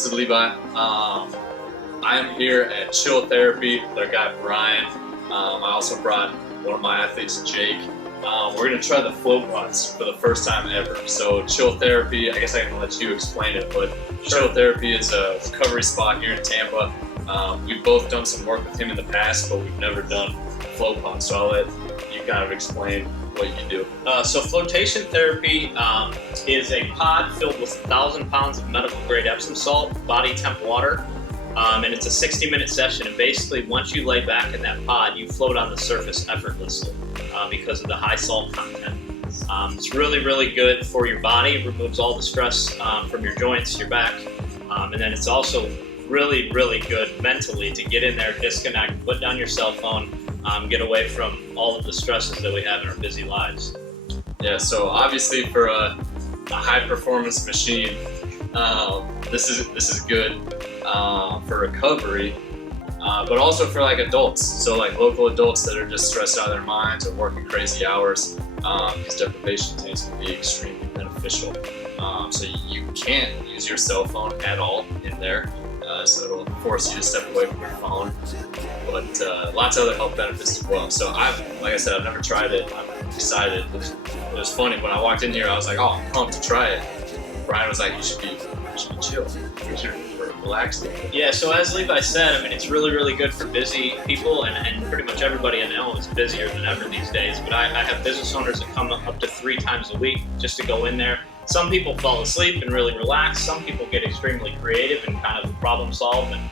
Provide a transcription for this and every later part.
This is Levi. I'm here at Chill Therapy with our guy Brian. I also brought one of my athletes, Jake. We're going to try the float runs for the first time ever. So Chill Therapy, I guess I can let you explain it, but Chill Therapy is a recovery spot here in Tampa. We've both done some work with him in the past, but we've never done float pump. So I'll let you kind of explain what you do. So floatation therapy is a pod filled with 1,000 pounds of medical grade Epsom salt, body temp water, and it's a 60-minute session. And basically, once you lay back in that pod, you float on the surface effortlessly because of the high salt content. It's really, really good for your body. It removes all the stress from your joints, your back, and then it's also really, really good mentally to get in there, disconnect, put down your cell phone, get away from all of the stresses that we have in our busy lives. Yeah, so obviously for a high performance machine, this is good for recovery, but also for like adults. So like local adults that are just stressed out of their minds or working crazy hours, these deprivation tanks can be extremely beneficial. So you can't use your cell phone at all in there. So it'll force you to step away from your phone, but lots of other health benefits as well. So like I said, I've never tried it. I'm excited. It was funny when I walked in here. I was like, "Oh, I'm pumped to try it." Brian was like, "You should be chill. You should relax." Yeah. So as Levi said, I mean, it's really, really good for busy people, and pretty much everybody I know is busier than ever these days. But I have business owners that come up to 3 times a week just to go in there. Some people fall asleep and really relax. Some people get extremely creative and kind of problem solve and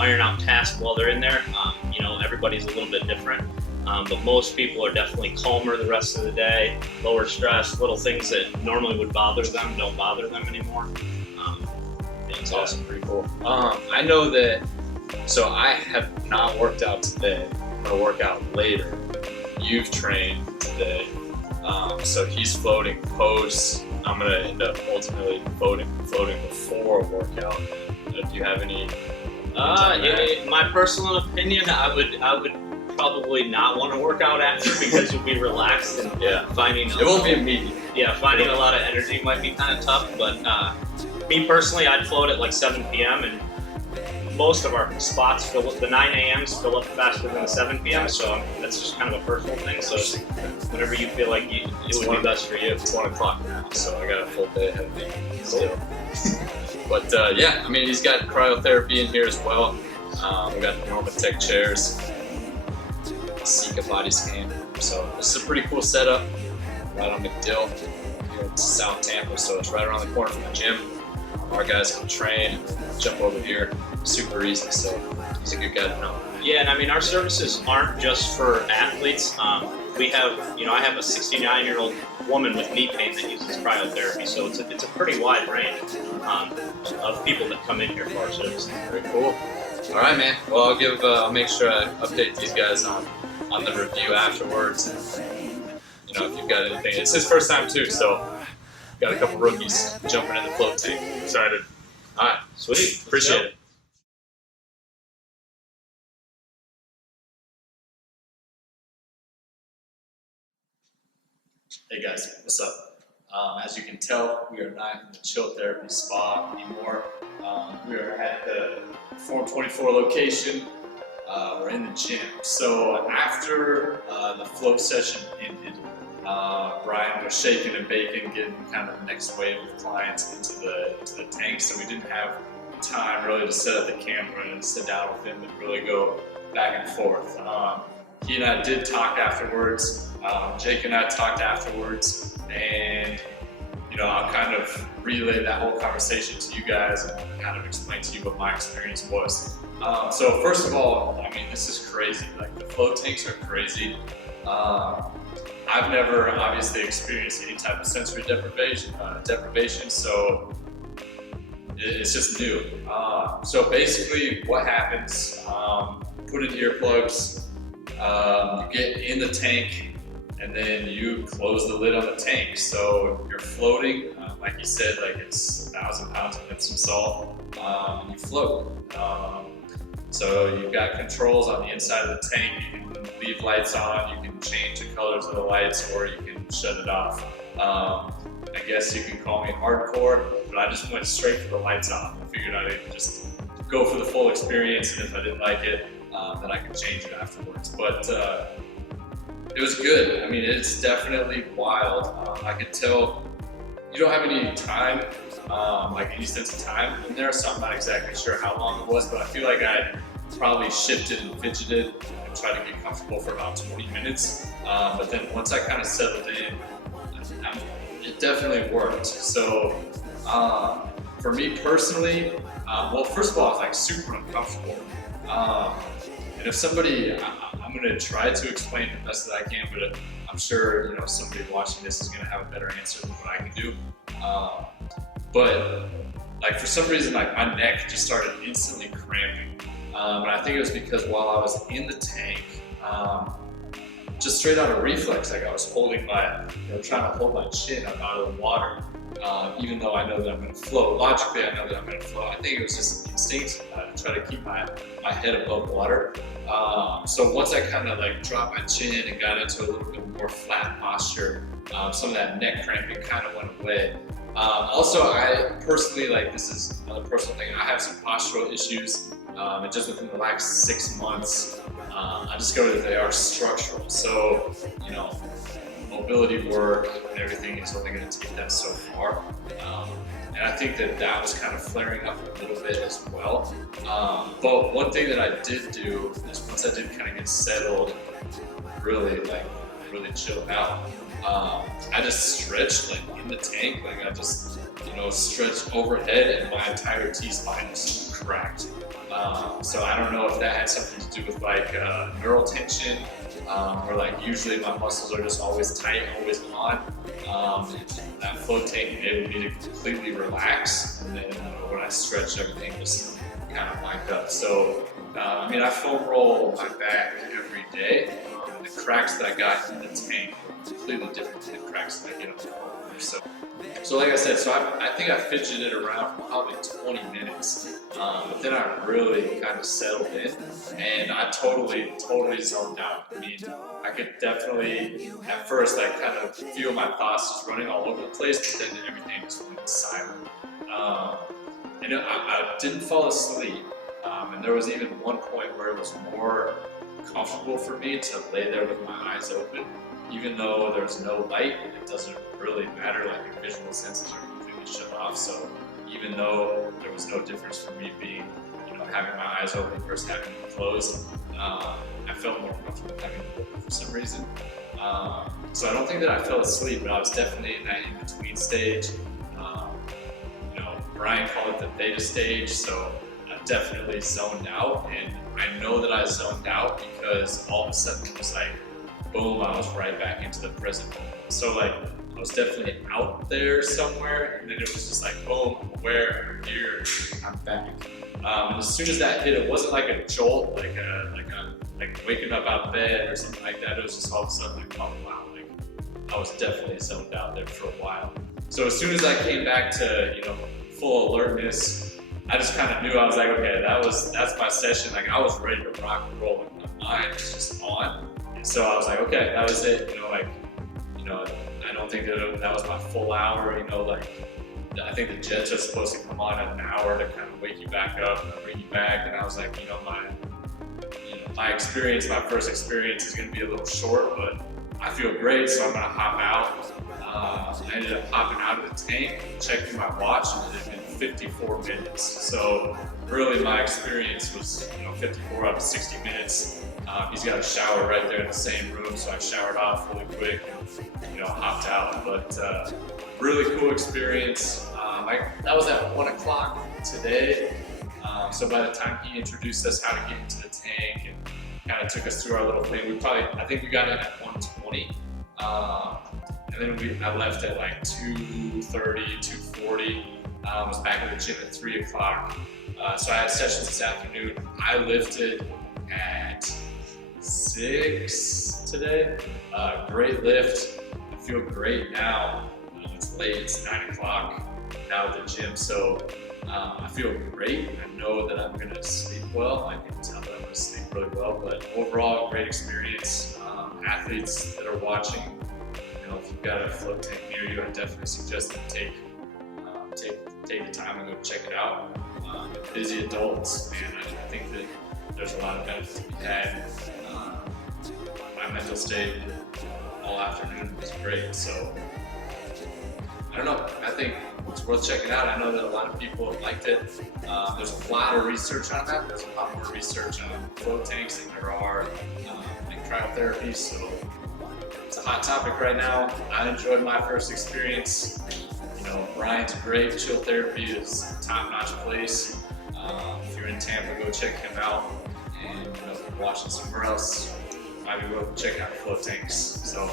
iron out tasks while they're in there. Everybody's a little bit different, but most people are definitely calmer the rest of the day, lower stress, little things that normally would bother them don't bother them anymore. It's awesome, pretty cool. I know that, so I have not worked out today. I'm gonna work out later. You've trained today. So he's floating post. I'm gonna end up ultimately floating before a workout. Do you have any? In my personal opinion, I would probably not want to work out after because you'll be relaxed and finding. It won't be immediate. Yeah, finding a lot of energy might be kind of tough. But me personally, I'd float at like 7 p.m. and most of our spots fill up. The 9 a.m.s fill up faster than the 7 p.m. So that's just kind of a personal thing. So whenever you feel like it would be best for you. It's 1 o'clock now, so I got a full day ahead of me still. But yeah, I mean, he's got cryotherapy in here as well. We got the Normatec chairs, Sika body scan. So this is a pretty cool setup. Right on McDill here in South Tampa, so it's right around the corner from the gym. Our guys can train, jump over here, super easy. So he's a good guy to know. Yeah, and I mean, our services aren't just for athletes. We have, I have a 69-year-old woman with knee pain that uses cryotherapy, so it's a pretty wide range of people that come in here for our services. Very cool. All right, man. Well, I'll make sure I update these guys on the review afterwards. And, if you've got anything, it's his first time too, so got a couple rookies jumping in the float tank. Excited. All right, sweet. Appreciate it. Hey guys, what's up? As you can tell, we are not in the Chill Therapy spa anymore. We are at the Perform24 location. We're in the gym. So after the float session ended, Brian was shaking and baking, getting kind of the next wave of clients into the tank. So we didn't have time really to set up the camera and sit down with him and really go back and forth. He and I did talk afterwards. Jake and I talked afterwards, and I'll kind of relay that whole conversation to you guys and kind of explain to you what my experience was. So first of all, I mean, this is crazy. Like, the float tanks are crazy. I've never obviously experienced any type of sensory deprivation, so it's just new. So basically what happens, put in earplugs, you get in the tank, and then you close the lid on the tank. So you're floating, like you said, like it's 1,000 pounds of Epsom salt, and you float. So you've got controls on the inside of the tank. You can leave lights on, you can change the colors of the lights, or you can shut it off. I guess you can call me hardcore, but I just went straight for the lights off. I figured I'd just go for the full experience, and if I didn't like it, then I could change it afterwards. But it was good. I mean, it's definitely wild. I could tell you don't have any time, like any sense of time in there, so I'm not exactly sure how long it was, but I feel like I probably shifted and fidgeted and tried to get comfortable for about 20 minutes. But then once I kind of settled in, it definitely worked. So for me personally, well, first of all, I was like super uncomfortable. And if somebody, I'm gonna try to explain the best that I can, but I'm sure, you know, somebody watching this is gonna have a better answer than what I can do. But like for some reason, like my neck just started instantly cramping. And I think it was because while I was in the tank, just straight out of reflex, like I was holding my, you know, trying to hold my chin up out of the water, even though I know that I'm going to float. Logically, I know that I'm going to float. I think it was just instinct to try to keep my head above water. So once I kind of like dropped my chin and got into a little bit more flat posture, some of that neck cramping kind of went away. Also, I personally, like, this is another personal thing, I have some postural issues, and just within the last 6 months, I discovered that they are structural. So, you know, mobility work and everything is only going to take that so far. And I think that that was kind of flaring up a little bit as well. But one thing that I did do is once I did kind of get settled, really chilled out, I just stretched like in the tank, like I just, you know, stretched overhead and my entire T-spine was cracked. So I don't know if that had something to do with like neural tension, or like usually my muscles are just always tight, always on. That float tank enabled me to completely relax, and then when I stretched, everything just kind of lined up. So I mean, I foam roll my back every day. The cracks that I got in the tank were completely different than the cracks that I get on the floor. So like I said, so I think I fidgeted around for probably 20 minutes, but then I really kind of settled in, and I totally zoned out. I mean, I could definitely, at first, I kind of feel my thoughts just running all over the place, but then everything just went silent. And I didn't fall asleep, and there was even one point where it was more comfortable for me to lay there with my eyes open. Even though there's no light, it doesn't really matter, like your visual senses are completely shut off. So even though there was no difference for me being, you know, having my eyes open versus having them closed, I felt more comfortable having them open for some reason. So I don't think that I fell asleep, but I was definitely in that in-between stage. You know, Brian called it the theta stage, so I definitely zoned out, and I know that I zoned out because all of a sudden it was like, boom, I was right back into the present moment. So like, I was definitely out there somewhere, and then it was just like, boom, I'm aware, I'm here, I'm back. And as soon as that hit, it wasn't like a jolt, like waking up out of bed or something like that. It was just all of a sudden like, oh wow, like I was definitely zoned out there for a while. So as soon as I came back to, you know, full alertness, I just kind of knew, I was like, okay, that's my session. Like I was ready to rock and roll, and my mind was just on. So I was like, okay, that was it. You know, like, you know, I don't think that was my full hour. You know, like, I think the jets are supposed to come on in an hour to kind of wake you back up and bring you back. And I was like, you know, my experience, my first experience is going to be a little short, but I feel great, so I'm going to hop out. I ended up hopping out of the tank, checking my watch, and it had been 54 minutes. So really, my experience was, you know, 54 up to 60 minutes. He's got a shower right there in the same room, so I showered off really quick and, you know, hopped out. But really cool experience. That was at 1 o'clock today. So by the time he introduced us how to get into the tank and kind of took us through our little thing, I think we got in at 1:20. And then I left at like 2:30, 2:40. I was back at the gym at 3 o'clock. So I had sessions this afternoon. I lifted at 6 today. Great lift. I feel great now. It's late, it's 9 o'clock now at the gym, so I feel great. I know that I'm gonna sleep well. I can tell that I'm gonna sleep really well, but overall, great experience. Athletes that are watching, you know, if you've got a float tank near you, I definitely suggest that you take the time and go check it out. Busy adults, man, I think that there's a lot of benefits to be had. My mental state all afternoon was great, so I don't know. I think it's worth checking out. I know that a lot of people have liked it. There's a lot of research on that. There's a lot more research on float tanks than there are in cryotherapy, so it's a hot topic right now. I enjoyed my first experience. You know, Brian's great. Chill Therapy is a top-notch place. If you're in Tampa, go check him out. And you know, if you're watching somewhere else, might be worth checking out the float tanks. So,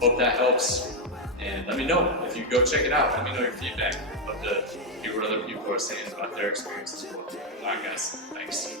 hope that helps. And let me know if you go check it out. Let me know your feedback. I'd love to hear what other people are saying about their experiences. All right, guys. Thanks.